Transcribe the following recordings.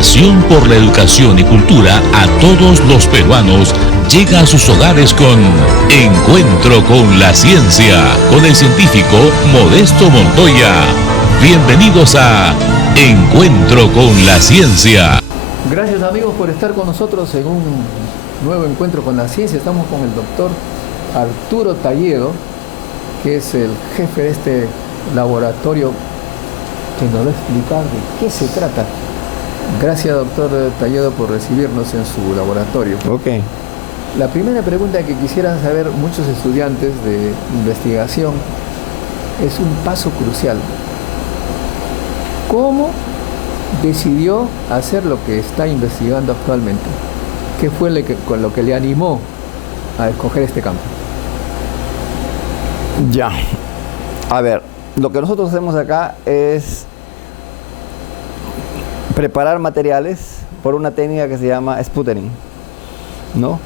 pasión por la educación y cultura a todos los peruanos llega a sus hogares con Encuentro con la Ciencia, con el científico Modesto Montoya. Bienvenidos a Encuentro con la Ciencia. Gracias amigos por estar con nosotros en un nuevo Encuentro con la Ciencia. Estamos con el doctor Arturo Talledo, que es el jefe de este laboratorio, que nos va a explicar de qué se trata. Gracias, doctor Talledo, por recibirnos en su laboratorio. Ok. La primera pregunta que quisieran saber muchos estudiantes de investigación es un paso crucial. ¿Cómo decidió hacer lo que está investigando actualmente? ¿Qué fue lo que le animó a escoger este campo? Ya. A ver, lo que nosotros hacemos acá es preparar materiales por una técnica que se llama sputtering, ¿no?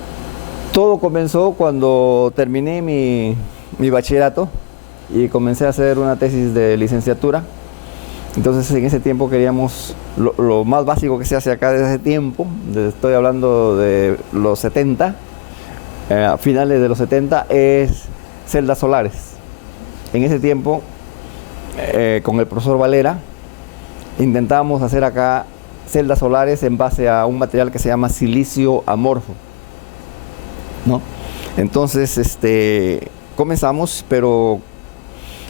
Todo comenzó cuando terminé mi bachillerato y comencé a hacer una tesis de licenciatura. Entonces en ese tiempo queríamos, lo más básico que se hace acá desde ese tiempo, estoy hablando de los 70, a finales de los 70, es celdas solares. En ese tiempo, con el profesor Valera, intentábamos hacer acá celdas solares en base a un material que se llama silicio amorfo, ¿no? Entonces comenzamos, pero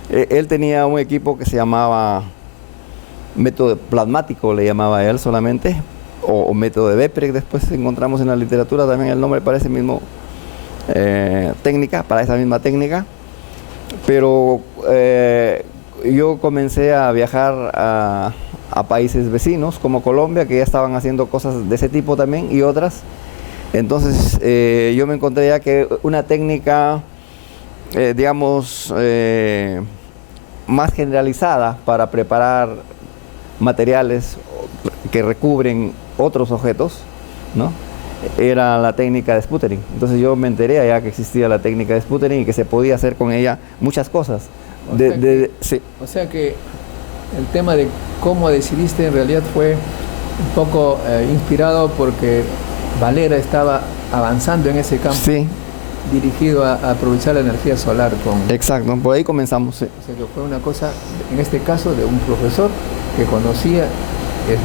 él tenía un equipo que se llamaba método plasmático, le llamaba él solamente, o método de Weprech. Después encontramos en la literatura también el nombre para ese mismo técnica, para esa misma técnica. Pero yo comencé a viajar a países vecinos como Colombia, que ya estaban haciendo cosas de ese tipo también y otras. Entonces yo me encontré ya que una técnica, digamos, más generalizada para preparar materiales que recubren otros objetos, ¿no?, era la técnica de sputtering. Entonces yo me enteré allá que existía la técnica de sputtering y que se podía hacer con ella muchas cosas. Sí. O sea que el tema de cómo decidiste en realidad fue un poco inspirado porque Valera estaba avanzando en ese campo. Sí. Dirigido a aprovechar la energía solar con... Exacto, por ahí comenzamos, sí. O sea que fue una cosa, en este caso, de un profesor que conocía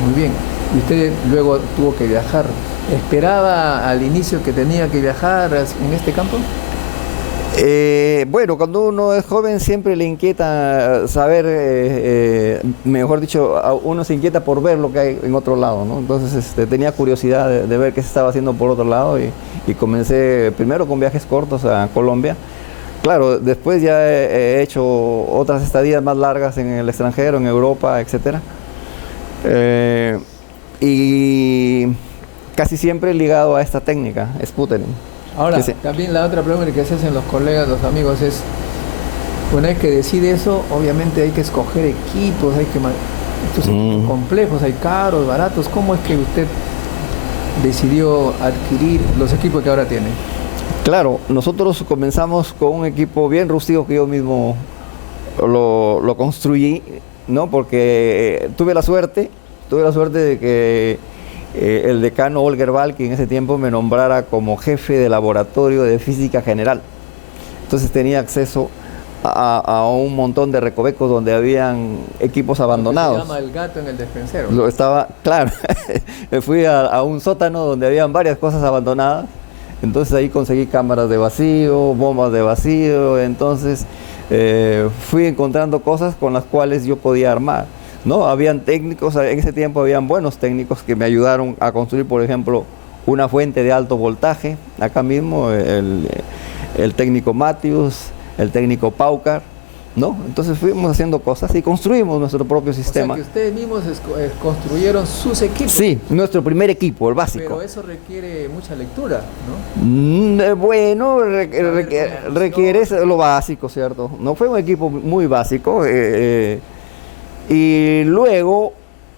muy bien. Y usted luego tuvo que viajar. ¿Esperaba al inicio que tenía que viajar en este campo? Bueno, cuando uno es joven siempre le inquieta saber, mejor dicho, uno se inquieta por ver lo que hay en otro lado, ¿no? Entonces tenía curiosidad de ver qué se estaba haciendo por otro lado y comencé primero con viajes cortos a Colombia. Claro, después ya he hecho otras estadías más largas en el extranjero, en Europa, etcétera. Y casi siempre ligado a esta técnica, sputtering. Ahora, también la otra pregunta que se hacen los colegas, los amigos, es, una vez que decide eso, obviamente hay que escoger equipos, hay que... Estos son complejos, hay caros, baratos. ¿Cómo es que usted decidió adquirir los equipos que ahora tiene? Claro, nosotros comenzamos con un equipo bien rústico que yo mismo lo construí, ¿no? Porque tuve la suerte de que el decano Holger Valky en ese tiempo me nombrara como jefe de laboratorio de física general. Entonces tenía acceso a un montón de recovecos donde habían equipos abandonados. Se llama el gato en el despensero. Claro, me fui a un sótano donde habían varias cosas abandonadas. Entonces ahí conseguí cámaras de vacío, bombas de vacío. Entonces fui encontrando cosas con las cuales yo podía armar, ¿no? Habían técnicos, en ese tiempo habían buenos técnicos que me ayudaron a construir, por ejemplo, una fuente de alto voltaje. Acá mismo el técnico Matthews, el técnico Paucar, ¿no? Entonces fuimos haciendo cosas y construimos nuestro propio sistema. O sea que ustedes mismos construyeron sus equipos. Sí, nuestro primer equipo, el básico. Pero eso requiere mucha lectura, ¿no? Bueno, requiere lo básico, ¿cierto? No fue un equipo muy básico. Y luego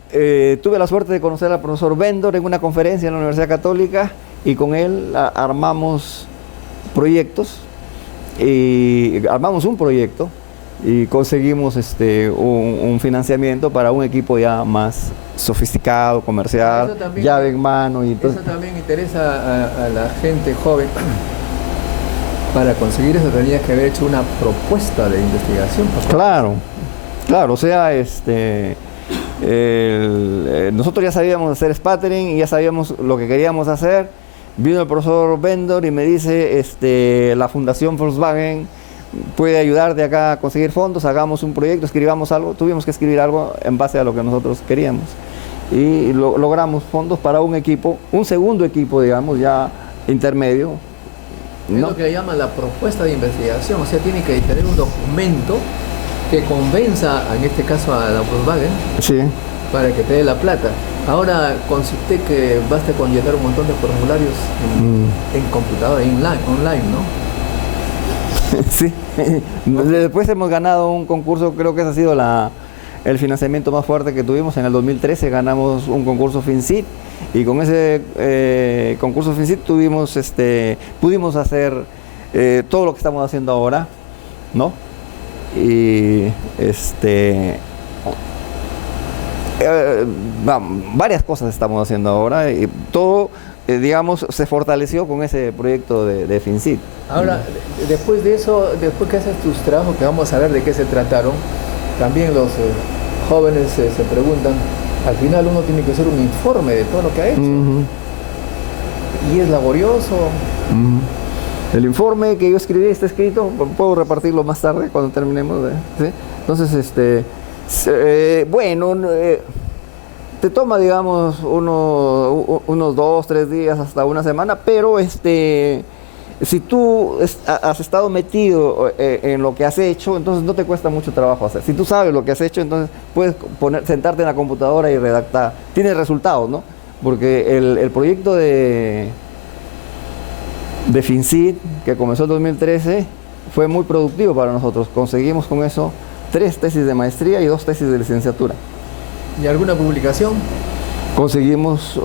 tuve la suerte de conocer al profesor Bendor en una conferencia en la Universidad Católica y con él armamos proyectos y armamos un proyecto y conseguimos un financiamiento para un equipo ya más sofisticado, comercial, llave en mano. Y eso también interesa a la gente joven. Para conseguir eso tenías que haber hecho una propuesta de investigación. Claro, claro, o sea, nosotros ya sabíamos hacer sputtering y ya sabíamos lo que queríamos hacer. Vino el profesor Bendor y me dice, la Fundación Volkswagen puede ayudarte acá a conseguir fondos, hagamos un proyecto, escribamos algo. Tuvimos que escribir algo en base a lo que nosotros queríamos. Y logramos fondos para un equipo, un segundo equipo, digamos, ya intermedio. Es lo que le llaman la propuesta de investigación, o sea, tiene que tener un documento que convenza, en este caso a la Volkswagen, sí, para que te dé la plata. Ahora consiste que basta con llenar un montón de formularios en computadora, online, ¿no? Sí. Después hemos ganado un concurso, creo que ese ha sido el financiamiento más fuerte que tuvimos. En el 2013 ganamos un concurso FinCit y con ese concurso FinCit pudimos hacer todo lo que estamos haciendo ahora, ¿no? Y varias cosas estamos haciendo ahora y todo, digamos, se fortaleció con ese proyecto de FinCit. Ahora, después de eso, después que haces tus trabajos, que vamos a ver de qué se trataron, también los jóvenes se preguntan, al final uno tiene que hacer un informe de todo lo que ha hecho. Y es laborioso. El informe que yo escribí está escrito, puedo repartirlo más tarde cuando terminemos. ¿Sí? Entonces, te toma, digamos, unos 2, 3 días hasta una semana, pero si tú has estado metido en lo que has hecho, entonces no te cuesta mucho trabajo hacer. Si tú sabes lo que has hecho, entonces puedes sentarte en la computadora y redactar. Tienes resultados, ¿no? Porque el proyecto de FinCit, que comenzó en 2013, fue muy productivo para nosotros. Conseguimos con eso 3 tesis de maestría y 2 tesis de licenciatura. ¿Y alguna publicación? Conseguimos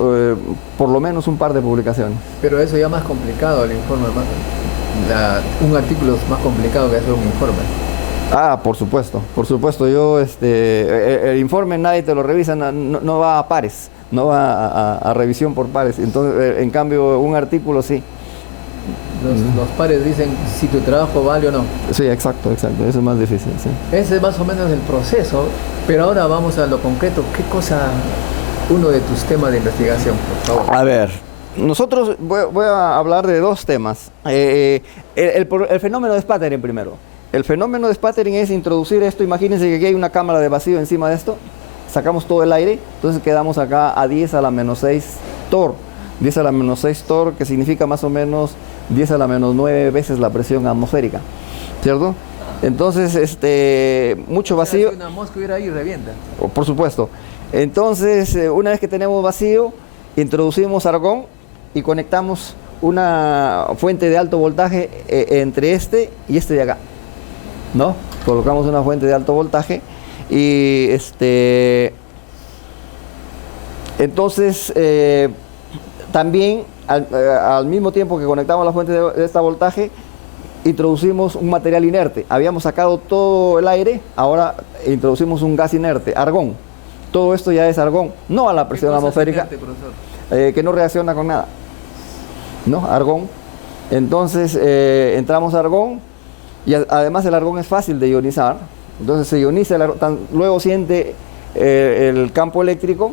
por lo menos un par de publicaciones. Pero eso ya más complicado, el informe. Un artículo es más complicado que hacer un informe. Ah, por supuesto. Yo, el informe nadie te lo revisa, no va a pares, no va a revisión por pares. Entonces, en cambio, un artículo sí. Los pares dicen si tu trabajo vale o no. Sí, exacto, eso es más difícil. Sí. Ese es más o menos el proceso, pero ahora vamos a lo concreto. ¿Qué cosa, uno de tus temas de investigación, por favor? A ver, nosotros voy a hablar de 2 temas. El fenómeno de sputtering primero. El fenómeno de sputtering es introducir esto. Imagínense que aquí hay una cámara de vacío encima de esto. Sacamos todo el aire, entonces quedamos acá a 10 a la menos 6 torr. 10 a la menos 6 torr, que significa más o menos 10 a la menos 9 veces la presión atmosférica, ¿cierto? Entonces, mucho vacío. Si una mosca hubiera ahí, revienta. Por supuesto. Entonces, una vez que tenemos vacío, introducimos argón y conectamos una fuente de alto voltaje entre y de acá, ¿no? Colocamos una fuente de alto voltaje y entonces también al mismo tiempo que conectamos la fuente de este voltaje, introducimos un material inerte. Habíamos sacado todo el aire, ahora introducimos un gas inerte, argón. Todo esto ya es argón, no a la presión atmosférica, que no reacciona con nada, ¿no? Argón. Entonces entramos argón y además el argón es fácil de ionizar. Entonces se ioniza el argón, luego siente el campo eléctrico.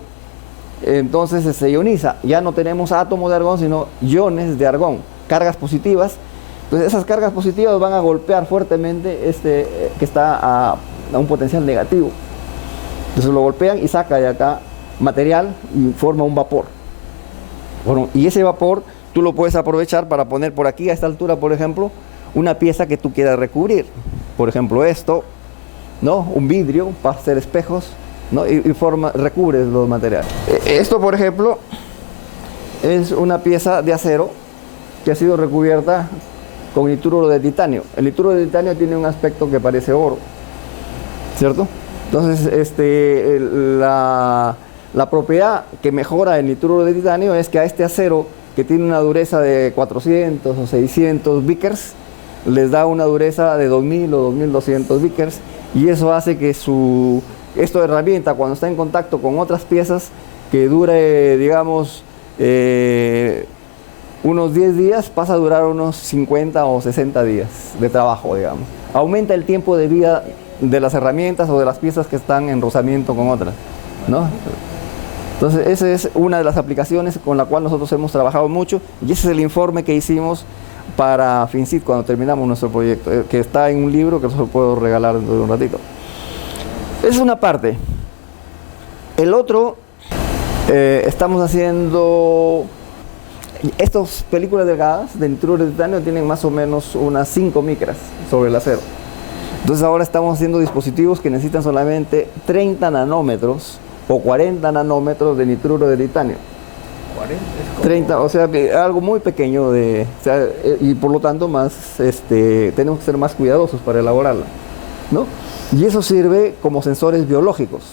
Entonces se ioniza, ya no tenemos átomos de argón, sino iones de argón, cargas positivas. Entonces esas cargas positivas van a golpear fuertemente que está a un potencial negativo. Entonces lo golpean y saca de acá material y forma un vapor. Bueno, y ese vapor tú lo puedes aprovechar para poner por aquí, a esta altura, por ejemplo, una pieza que tú quieras recubrir. Por ejemplo, esto, ¿no? Un vidrio para hacer espejos, ¿no? Y recubres los materiales. Esto, por ejemplo, es una pieza de acero que ha sido recubierta con nitruro de titanio. El nitruro de titanio tiene un aspecto que parece oro, ¿cierto? Entonces, la propiedad que mejora el nitruro de titanio es que a este acero, que tiene una dureza de 400 o 600 Vickers, les da una dureza de 2000 o 2200 Vickers, y eso hace que esta herramienta, cuando está en contacto con otras piezas, que dure, digamos, unos 10 días, pasa a durar unos 50 o 60 días de trabajo, digamos. Aumenta el tiempo de vida de las herramientas o de las piezas que están en rozamiento con otras, ¿no? Entonces, esa es una de las aplicaciones con la cual nosotros hemos trabajado mucho, y ese es el informe que hicimos para FinCit cuando terminamos nuestro proyecto, que está en un libro que se lo puedo regalar dentro de un ratito. Esa es una parte. El otro, estamos haciendo... Estas películas delgadas de nitruro de titanio tienen más o menos unas 5 micras sobre el acero. Entonces ahora estamos haciendo dispositivos que necesitan solamente 30 nanómetros o 40 nanómetros de nitruro de titanio. 30, o sea, algo muy pequeño y por lo tanto tenemos que ser más cuidadosos para elaborarla, ¿no? Y eso sirve como sensores biológicos,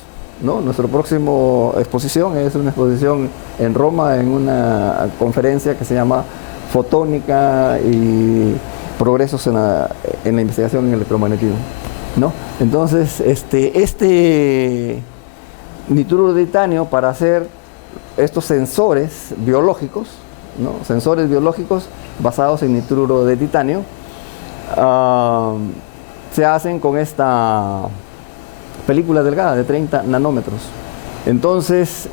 ¿no? Nuestra próxima exposición es una exposición en Roma, en una conferencia que se llama Fotónica y Progresos en la investigación en electromagnetismo, ¿no? Entonces, este nitruro de titanio, para hacer estos sensores biológicos, ¿no? Sensores biológicos basados en nitruro de titanio, se hacen con esta película delgada de 30 nanómetros. Entonces,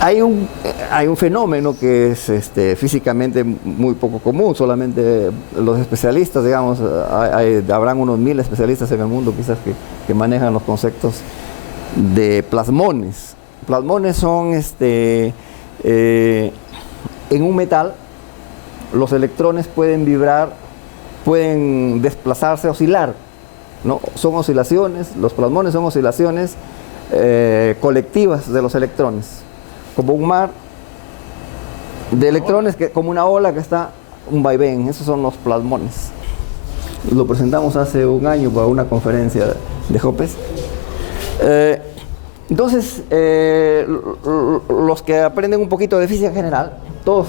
hay un fenómeno que es físicamente muy poco común, solamente los especialistas, digamos, habrán unos 1000 especialistas en el mundo quizás que manejan los conceptos de plasmones. Plasmones son, en un metal, los electrones pueden vibrar, pueden desplazarse, oscilar, ¿no? Son oscilaciones, los plasmones son oscilaciones colectivas de los electrones, como un mar de electrones, como una ola que está un vaivén. Esos son los plasmones. Lo presentamos hace un año para una conferencia de Hopes. Entonces, los que aprenden un poquito de física general, todos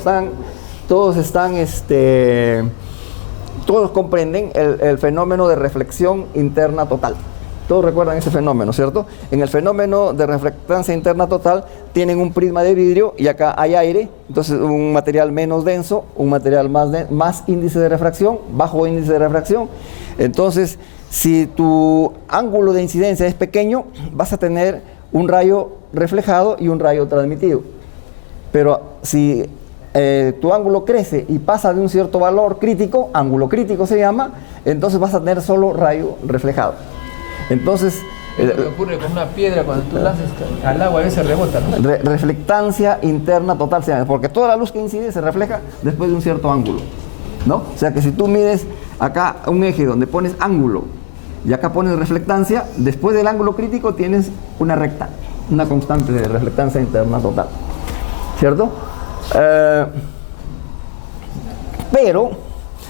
comprenden el fenómeno de reflexión interna total. Todos recuerdan ese fenómeno, ¿cierto? En el fenómeno de reflectancia interna total tienen un prisma de vidrio y acá hay aire, entonces un material menos denso, un material más índice de refracción, bajo índice de refracción. Entonces, si tu ángulo de incidencia es pequeño, vas a tener un rayo reflejado y un rayo transmitido. Pero si tu ángulo crece y pasa de un cierto valor crítico, ángulo crítico se llama, entonces vas a tener solo rayo reflejado. Entonces, lo que ocurre con una piedra cuando tú lanzas al agua, a veces rebota, ¿no? Reflectancia interna total se llama, porque toda la luz que incide se refleja después de un cierto ángulo, ¿no? O sea que si tú mides acá un eje donde pones ángulo y acá pones reflectancia, después del ángulo crítico tienes una recta, una constante de reflectancia interna total, ¿cierto? Pero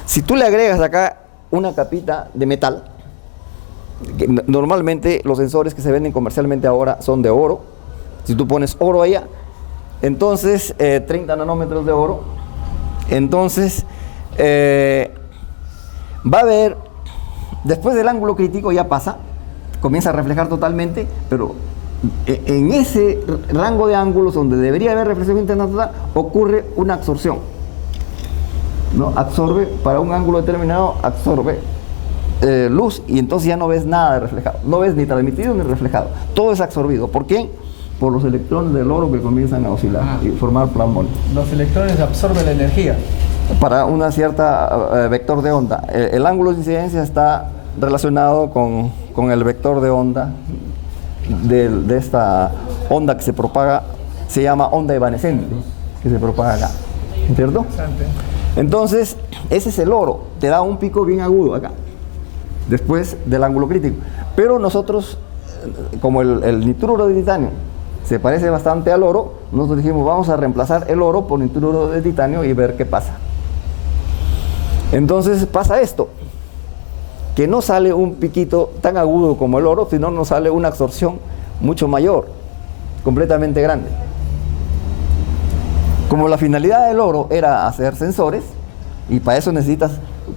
si tú le agregas acá una capita de metal, que normalmente los sensores que se venden comercialmente ahora son de oro, si tú pones oro allá, entonces 30 nanómetros de oro, entonces va a haber, después del ángulo crítico ya pasa, comienza a reflejar totalmente, pero en ese rango de ángulos donde debería haber reflexión interna total, ocurre una absorción, ¿no? Absorbe, para un ángulo determinado, absorbe luz, y entonces ya no ves nada de reflejado, no ves ni transmitido ni reflejado, todo es absorbido. ¿Por qué? Por los electrones del oro que comienzan a oscilar y formar plasmones. Los electrones absorben la energía para una cierta vector de onda. El ángulo de incidencia está relacionado con el vector de onda de esta onda que se propaga, se llama onda evanescente, que se propaga acá, ¿cierto? Entonces, ese es el oro, te da un pico bien agudo acá, después del ángulo crítico. Pero nosotros, como el nitruro de titanio se parece bastante al oro, nosotros dijimos, vamos a reemplazar el oro por nitruro de titanio y ver qué pasa. Entonces pasa esto, que no sale un piquito tan agudo como el oro, sino nos sale una absorción mucho mayor, completamente grande. Como la finalidad del oro era hacer sensores, y para eso necesitas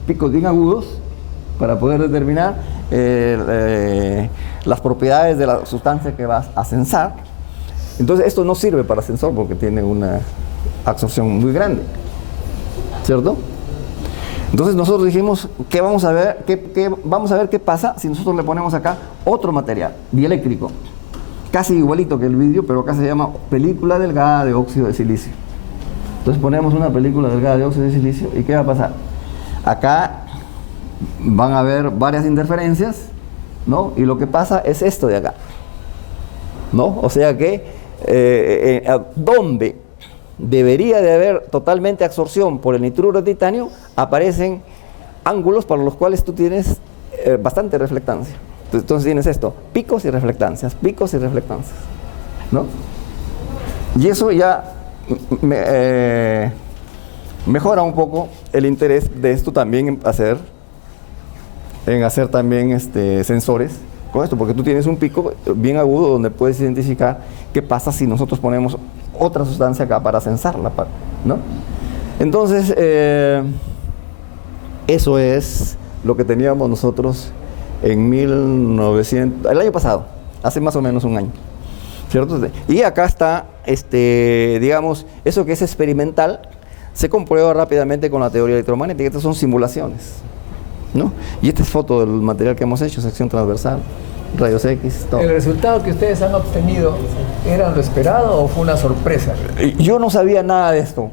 picos bien agudos, para poder determinar las propiedades de la sustancia que vas a censar. Entonces esto no sirve para sensor porque tiene una absorción muy grande, ¿cierto? Entonces nosotros dijimos que vamos a ver qué pasa si nosotros le ponemos acá otro material dieléctrico, casi igualito que el vidrio, pero acá se llama película delgada de óxido de silicio. Entonces ponemos una película delgada de óxido de silicio y ¿qué va a pasar? Acá van a haber varias interferencias, ¿no? Y lo que pasa es esto de acá, ¿no? O sea que donde debería de haber totalmente absorción por el nitruro de titanio, aparecen ángulos para los cuales tú tienes bastante reflectancia. Entonces tienes esto, picos y reflectancias, ¿no? Y eso ya mejora un poco el interés de esto también en hacer también sensores con esto, porque tú tienes un pico bien agudo donde puedes identificar qué pasa si nosotros ponemos otra sustancia acá para censarla, ¿no? Entonces, eso es lo que teníamos nosotros en el año pasado, hace más o menos un año, ¿cierto? Y acá está, digamos, eso que es experimental, se comprueba rápidamente con la teoría electromagnética. Estas son simulaciones, ¿no? Y esta es foto del material que hemos hecho, sección transversal, rayos X, todo. ¿El resultado que ustedes han obtenido era lo esperado o fue una sorpresa? Yo no sabía nada de esto.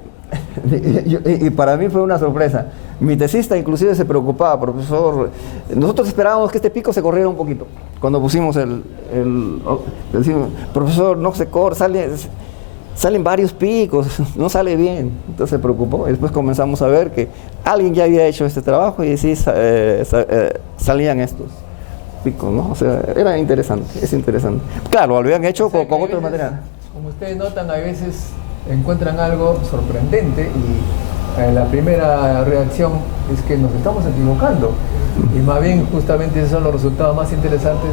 Y para mí fue una sorpresa. Mi tesista inclusive se preocupaba, profesor. Nosotros esperábamos que este pico se corriera un poquito. Cuando pusimos decimos, profesor, no se corre, salen varios picos, no sale bien. Entonces se preocupó y después comenzamos a ver que alguien ya había hecho este trabajo y sí salían estos picos, ¿no? O sea, era interesante, es interesante. Claro, lo habían hecho con otro material. Como ustedes notan, a veces encuentran algo sorprendente y la primera reacción es que nos estamos equivocando. Y más bien, justamente esos son los resultados más interesantes,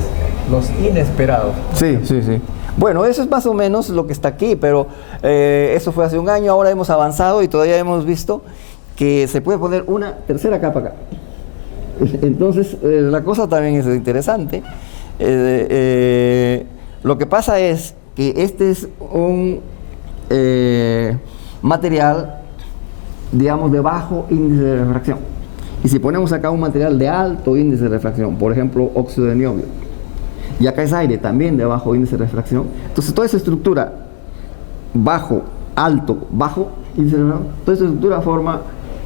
los inesperados. Sí. Bueno, eso es más o menos lo que está aquí, pero eso fue hace un año, ahora hemos avanzado y todavía hemos visto que se puede poner una tercera capa acá. Entonces, la cosa también es interesante. Lo que pasa es que este es un material, digamos, de bajo índice de refracción. Y si ponemos acá un material de alto índice de refracción, por ejemplo, óxido de niobio, y acá es aire también de bajo índice de refracción, entonces toda esa estructura bajo, alto, bajo índice de refracción, toda esa estructura forma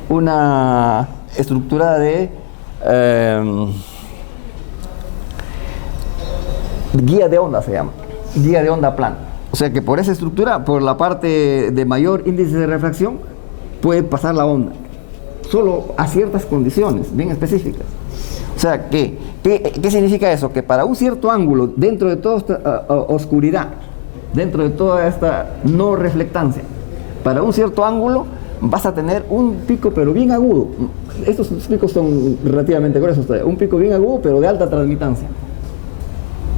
una estructura de guía de onda, se llama, guía de onda plana. O sea que por esa estructura, por la parte de mayor índice de refracción, puede pasar la onda, solo a ciertas condiciones bien específicas. O sea, ¿qué significa eso? Que para un cierto ángulo, dentro de toda esta oscuridad, dentro de toda esta no reflectancia, para un cierto ángulo vas a tener un pico pero bien agudo. Estos picos son relativamente gruesos todavía. Un pico bien agudo pero de alta transmitancia,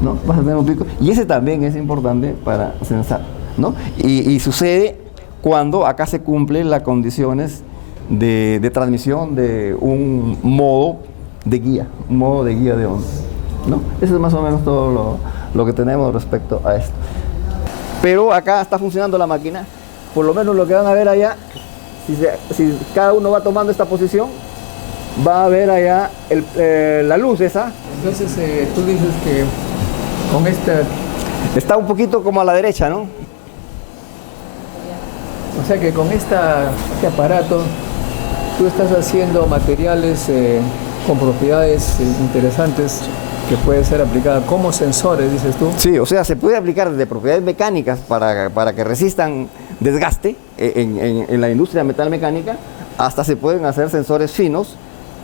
¿no? Vas a tener un pico, y ese también es importante para censar, ¿no? Y sucede cuando acá se cumplen las condiciones de transmisión de un modo de guía, de onda, ¿no? Eso es más o menos todo lo que tenemos respecto a esto. Pero acá está funcionando la máquina, por lo menos lo que van a ver allá, si cada uno va tomando esta posición, va a ver allá la luz esa. Entonces tú dices que con esta... Está un poquito como a la derecha, ¿no? O sea que con este aparato tú estás haciendo materiales con propiedades interesantes que pueden ser aplicadas como sensores, dices tú. Sí, o sea, se puede aplicar desde propiedades mecánicas para que resistan desgaste en la industria metalmecánica, hasta se pueden hacer sensores finos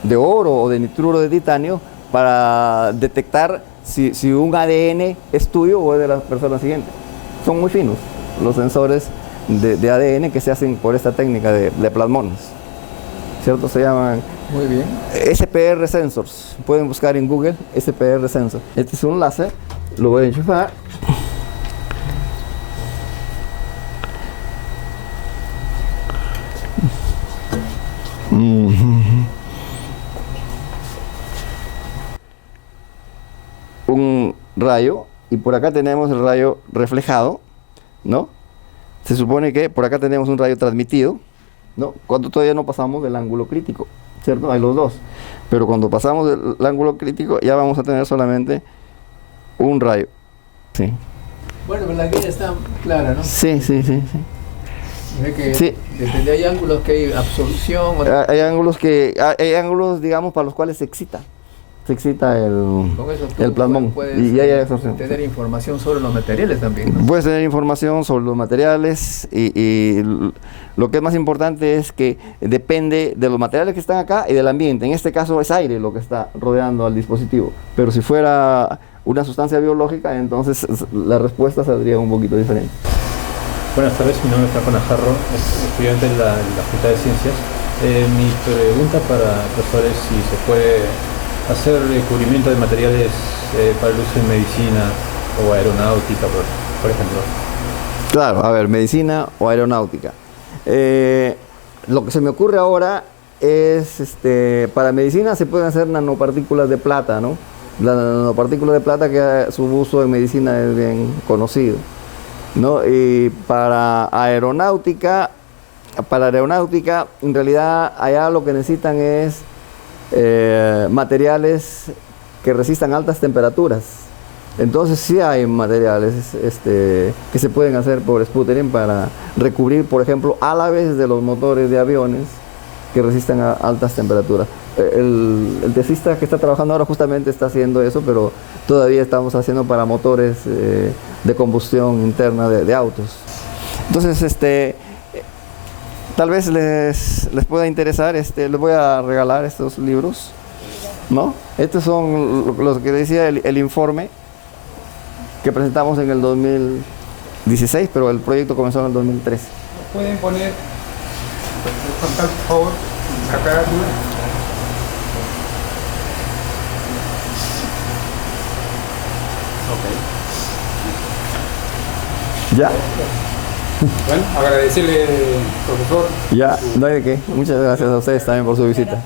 de oro o de nitruro de titanio para detectar si un ADN es tuyo o es de la persona siguiente. Son muy finos los sensores de ADN que se hacen por esta técnica de plasmones, ¿cierto? Se llaman... Muy bien. SPR Sensors. Pueden buscar en Google SPR Sensor. Este es un láser, lo voy a enchufar. rayo y por acá tenemos el rayo reflejado, ¿no? Se supone que por acá tenemos un rayo transmitido, ¿no? Cuando todavía no pasamos del ángulo crítico, ¿cierto? Hay los dos. Pero cuando pasamos del ángulo crítico ya vamos a tener solamente un rayo. Sí. Bueno, pero la guía está clara, ¿no? Sí, sí, sí, sí. Ve que Sí. desde hay ángulos que hay absorción. Hay ángulos, digamos, para los cuales se excita Con eso tú el plasmón. puedes Y hay absorción. tener información sobre los materiales también, ¿no? Puedes tener información sobre los materiales y lo que es más importante es que depende de los materiales que están acá y del ambiente. En este caso es aire lo que está rodeando al dispositivo, pero si fuera una sustancia biológica, entonces la respuesta saldría un poquito diferente. Buenas tardes, mi nombre es Franco Najarro, estudiante en la Facultad de Ciencias. Mi pregunta para el profesor es si se puede hacer cubrimiento de materiales para el uso en medicina o aeronáutica, por ejemplo. Claro, a ver, medicina o aeronáutica. Lo que se me ocurre ahora es, para medicina se pueden hacer nanopartículas de plata, ¿no? La nanopartícula de plata que su uso en medicina es bien conocido, ¿no? Y para aeronáutica, en realidad allá lo que necesitan es materiales que resistan altas temperaturas. Entonces sí hay materiales que se pueden hacer por sputtering para recubrir, por ejemplo, álabes de los motores de aviones que resistan a altas temperaturas. El tesista que está trabajando ahora justamente está haciendo eso, pero todavía estamos haciendo para motores de combustión interna de autos. Entonces, tal vez les pueda interesar, les voy a regalar estos libros, ¿no? Estos son los que decía el informe que presentamos en el 2016, pero el proyecto comenzó en el 2013. ¿Pueden poner contacto, por favor? Acá arriba. Ya, Bueno, agradecerle, profesor. ya, no hay de qué. Muchas gracias a ustedes también por su visita.